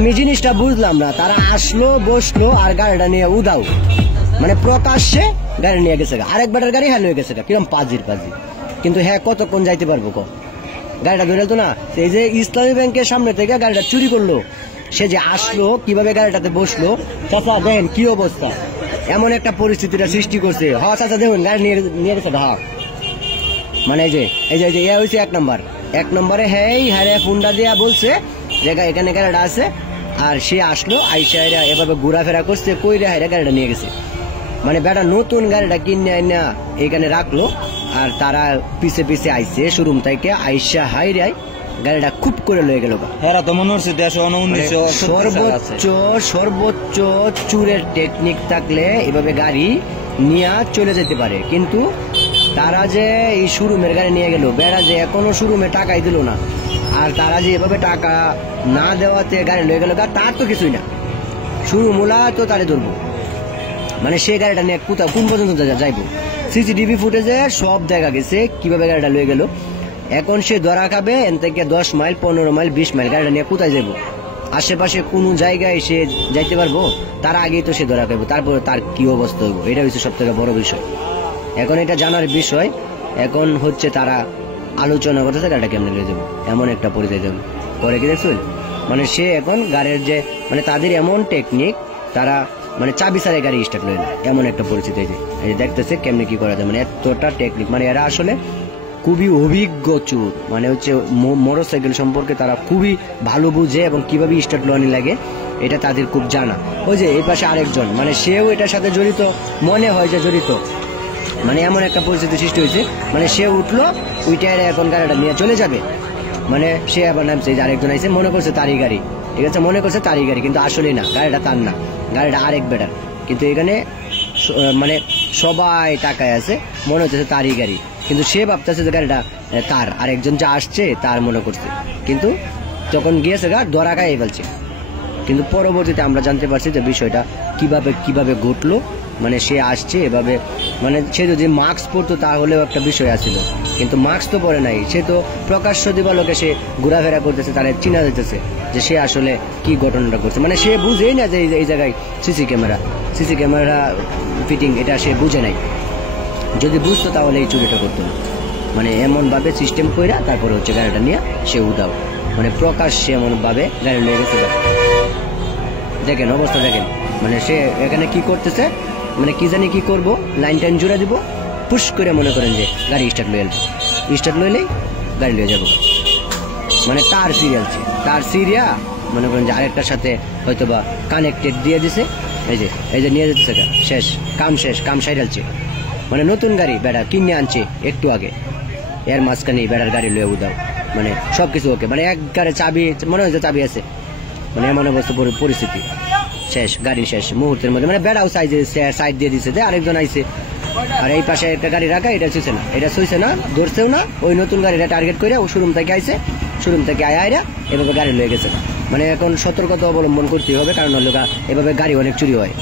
আমি জিনিসটা বুঝলাম না, তারা আসলো বসলো আর গাড়িটা নিয়ে উদাও, মানে প্রকাশ্যে গাড়ি নিয়ে গেছে, আরেক বেটার গাড়ি হ্যাঁ নিয়ে গেছে, কিরম পাজি। কিন্তু হ্যাঁ কতক্ষণ যাইতে পারবো গাড়িটা ধরে তো না। এই যে ইসলামী ব্যাংকের সামনে থেকে গাড়িটা চুরি করলো, সে যে আসলো কিভাবে গাড়িটাতে বসলো, চাচা দেখেন কি অবস্থা, এমন একটা পরিস্থিতিটা সৃষ্টি করছে। হ্যাঁ চাচা দেখুন গাড়ি নিয়ে গেছে। হ্যাঁ মানে এই যে ইয়া হয়েছে 1 নম্বরে হ্যাঁ ফোনটা দিয়া বলছে যে এখানে গাড়িটা আছে, আর সে আসলো আইসা এভাবে ঘোরাফেরা করছে, কইরা হাইরা গাড়িটা নিয়ে গেছে। মানে বেটা নতুন গাড়িটা কিনে আইনা এখানে রাখলো, আর তারা পিছে পিছে আইছে শোরুম থেকে, আইসা হাইরাই গাড়িটা খুব করে লয়ে গেল। সর্বোচ্চ চুরের টেকনিক থাকলে এভাবে গাড়ি নিয়ে চলে যেতে পারে, কিন্তু তারা যে এই শোরুমের গাড়ি নিয়ে গেল, বেড়া যে এখনো শোরুমে টাকাই দিল না, আর তারা যে এভাবে টাকা না দেওয়াতে গাড়ি লয়ে গেল, তার তো কিছুই না, শোরুমওয়ালা তো তারে ধরবো। মানে সে গাড়িটা নিয়ে কোন পর্যন্ত যাইবো? সিসিটিভি ফুটেজে সব দেখা গেছে কিভাবে গাড়িটা লয়ে গেল। এখন সে ধরা খাবে এন থেকে 10 মাইল 15 মাইল 20 মাইল গাড়িটা নিয়ে কোথায় যাবো? আশেপাশে কোন জায়গায় সে যাইতে পারবো? তার আগেই তো সে ধরা খাবে, তারপরে তার কি অবস্থা হইব, এটা হচ্ছে সব থেকে বড় বিষয়। এখন এটা জানার বিষয়, এখন হচ্ছে তারা আলোচনা করতেছে গাড়িটা কেমনে লয়ে যাবো, এমন একটা পরিচয় দেবো করে কি দেখছো। মানে সে এখন গাড়ির যে মানে তাদের এমন টেকনিক, তারা মানে চাবি ছাড়া গাড়ি স্টার্ট লয় না, এমন একটা পরিস্থিতি। এই দেখতেছে কেমনে কি করা যায়, মানে এতটা টেকনিক। মানে এরা আসলে খুবই অভিজ্ঞ চোর, মানে হচ্ছে মোটরসাইকেল সম্পর্কে তারা খুবই ভালো বুঝে এবং কিভাবে স্টার্ট লওয়ানি লাগে এটা তাদের খুব জানা। ওই যে এই পাশে আরেকজন, মানে সেও এটার সাথে জড়িত, মনে হয় যে জড়িত। মানে এমন একটা পরিস্থিতি সৃষ্টি হয়েছে, মানে সে উঠলো উইটারে এখন গাড়িটা নিয়ে চলে যাবে, মানে সে আবার নামছে, আরেকজন আইসে মনে করছে তারই গাড়ি, ঠিক আছে, মনে করছে তারই গাড়ি, কিন্তু আসলে না, গাড়িটা তার না, গাড়িটা আরেক বেটার। কিন্তু এখানে মানে সবাই টাকায় আছে, মনে হচ্ছে তারই গাড়ি, কিন্তু সে ভাবতেছে যে গাড়িটা তার, আরেকজন যা আসছে তার মনে করছে, কিন্তু যখন গিয়েছে ধরা খাইয়ে ফেলছে। কিন্তু পরবর্তীতে আমরা জানতে পারছি যে বিষয়টা কিভাবে ঘটলো। মানে সে আসছে এভাবে, মানে সে যদি মাস্ক পরতো তাহলেও একটা বিষয় আছিল, কিন্তু মাস্ক তো পরে নাই, সে তো প্রকাশ্য দিবালোকে সে ঘোরাফেরা করতেছে, তারা চিনা যেতেছে যে সে আসলে কি ঘটনাটা করছে। মানে সে বুঝেই না যে এই জায়গায় সিসি ক্যামেরা ফিটিং, এটা সে বুঝে নাই। যদি বুঝতো তাহলে এই চুরিটা করতো না। মানে এমন ভাবে সিস্টেম কইরা তারপরে হচ্ছে গাড়িটা নিয়ে সে উদাও, মানে প্রকাশ্যে এমন ভাবে গাড়ি নিয়ে গেছে। দেখেন অবস্থা দেখেন, মানে সে এখানে কি করতেছে, মানে কি জানি কি করবো, লাইন টাইন জোড়া দিব, পুশ করে মনে করেন যে গাড়ি স্টার্ট লইলেই গাড়ি লিয়ে যাবো। মানে তার সিরিয়া মনে করেন যে আরেকটার সাথে হয়তো বা কানেক্টেড দিয়ে দিছে, এই যে নিয়ে যেতেছে, কাম সাইডালছে। মানে নতুন গাড়ি বেড়া কিনে আনছে একটু আগে, এর মাঝখানে বেড়ার গাড়ি লয়ে উদাও, মানে সবকিছু ওকে, মানে এক গাড়ি চাবি মনে হয়েছে চাবি আছে, মানে এমন অবস্থা পরিস্থিতি শেষ, গাড়ি শেষ মুহূর্তের মধ্যে। মানে বেড়াও সাইড দিয়ে দিচ্ছে যে আরেকজন আইছে, আর এই পাশে একটা গাড়ি রাখা, এটা ছুঁইছে না, ধরছেও না, ওই নতুন গাড়িটা টার্গেট করে ও শোরুম থেকে আইছে, শোরুম থেকে আয়া এভাবে গাড়ি লয়ে গেছে। মানে এখন সতর্কতা অবলম্বন করতে হবে, কারণ এভাবে গাড়ি অনেক চুরি হয়।